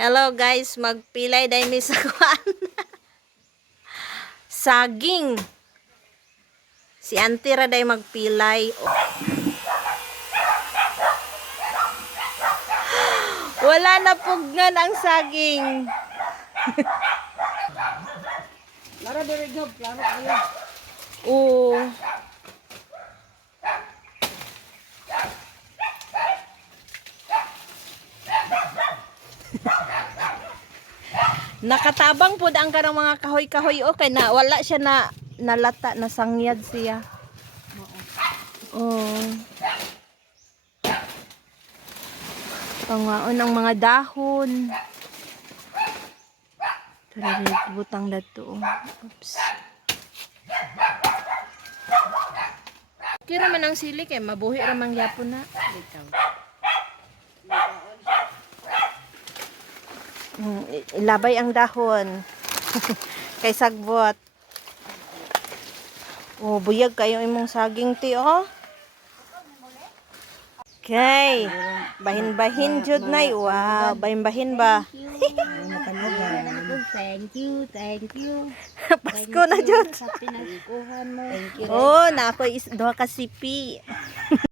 Hello guys, magpilay dahil may sakuan. Saging. Si Auntie ra dahil magpilay. Oh. Wala na pugnan ang saging. Lara dari job, klaro kayo. Oo. Nakatabang po ang karang mga kahoy-kahoy okay na wala siya na nalata na sangyad siya. Oo. Pangaon ang mga dahon. Tara butang dato. Oops. Kira man ang sili kay mabuhi ra man gyapon na. Ilabay ang dahon. Kay sagbot. Oh, buyag kayo imong saging ti oh. Okay. Bahin-bahin jud nay. Wow, bahin-bahin ba? Thank you. Pasko na jud. Sa pinagkuhan mo. Thank you. Oh, na ako is duha ka sipi.